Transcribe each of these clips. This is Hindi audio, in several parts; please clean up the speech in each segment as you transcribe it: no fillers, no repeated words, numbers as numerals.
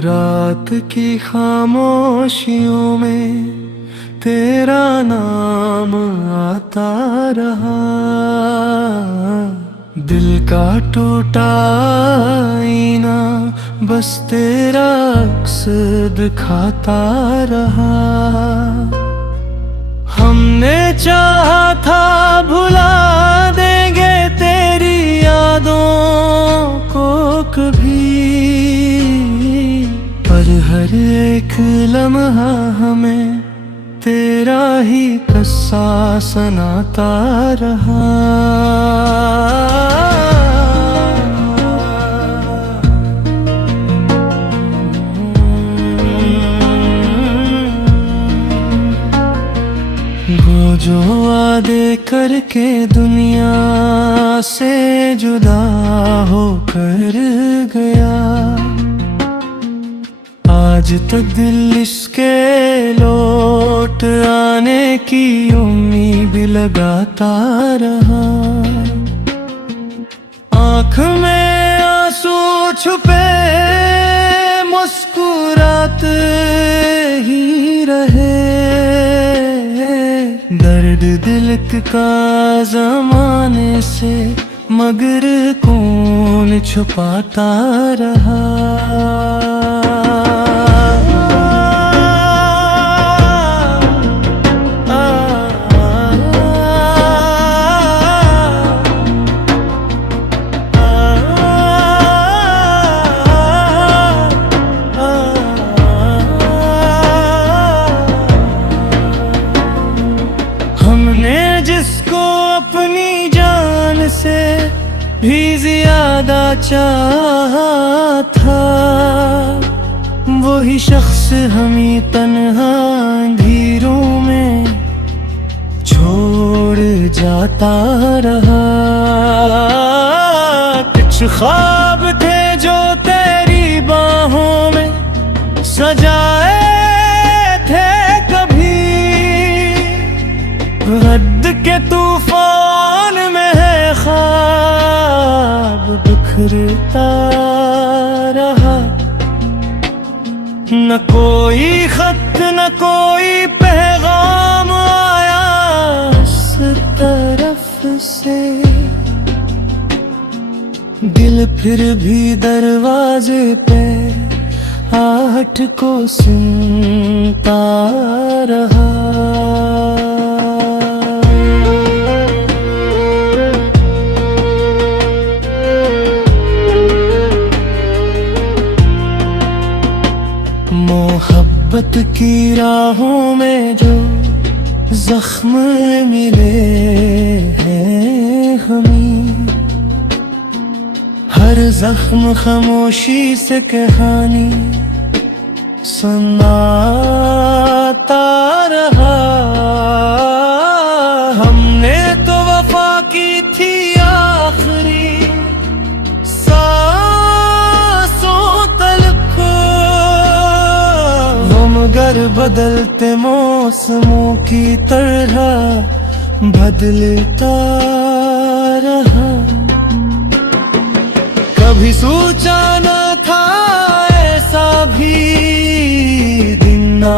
रात की खामोशियों में तेरा नाम आता रहा, दिल का टूटा आईना बस तेरा अक्स दिखाता रहा। हमने चाहा था भुला देंगे तेरी यादों को कभी, पर हर एक लम्हा हमें तेरा ही किस्सा सुनाता रहा। वो जो वादे करके दुनिया से जुदा होकर गया, आज तक दिल इसके लौट आने की उम्मीद लगाता रहा। आँख में आंसू छुपे मुस्कुराते ही रहे, दर्द दिल का ज़माने से मगर कौन छुपाता रहा। जिसको अपनी जान से भी ज्यादा चाहा था, वही शख्स हमें तन्हा अंधेरों में छोड़ जाता रहा। कुछ ख्वाब थे जो तेरी बाहों में सजाए थे कभी, रद्द के तूफान में है ख्वाब बिखरता रहा। न कोई खत न कोई पैगाम आया इस तरफ से, दिल फिर भी दरवाजे पे आहट को सुनता रहा। मोहब्बत की राहों में जो जख्म मिले हैं हमें, हर जख्म खामोशी से कहानी सुनाता रहा। हमने तो वफा की थी आखिरी मगर बदलते मौसमों की तरह बदलता रहा। कभी सोचा न था ऐसा भी दिन आ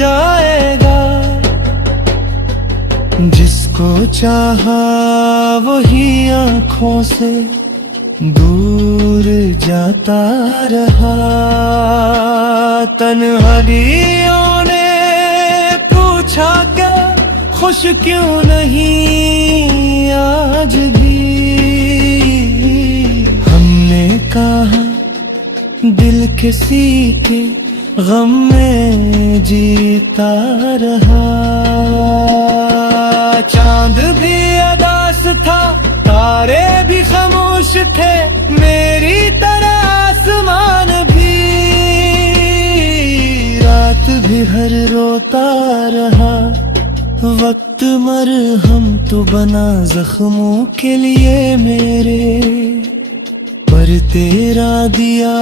जाएगा, जिसको चाहा वही आँखों से दूर जाता रहा। तन्हाइयों ने पूछा क्या खुश क्यों नहीं आज भी, हमने कहा दिल किसी के गम में जीता रहा। चांद भी अदास था, तारे भी खामोश थे, मेरी तरह आसमान भी, रात भी हर रोता रहा। वक्त वक्त मरहम तो बना जख्मों के लिए मेरे, पर तेरा दिया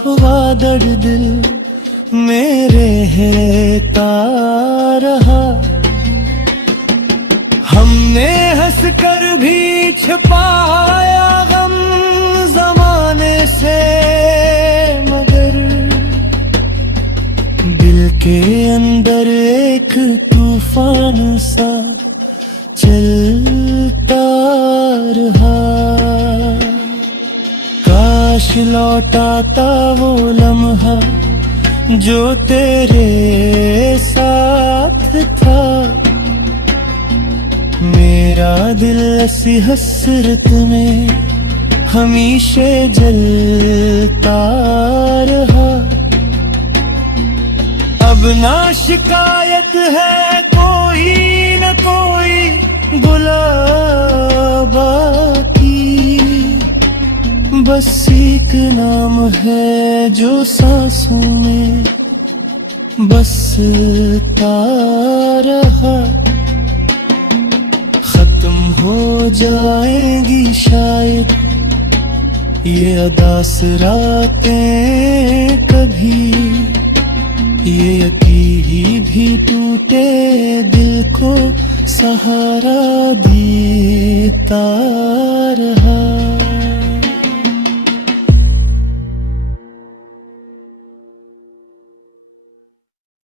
हुआ दर्द दिल मेरे है रहा। हमने हंस कर भी छिपाया गम जमाने से, मगर दिल के अंदर एक तूफान सा चलता रहा। काश लौटाता वो लम्हा जो तेरे साथ था, मेरा दिल ऐसी हसरत में हमेशा जलता रहा। अब ना शिकायत है कोई न कोई गुलाबा की, बस एक नाम है जो सांसों में बसता रहा। खत्म हो जाएगी शायद ये अदास रातें कभी, ये यकीन भी टूटे दिल को सहारा देता रहा।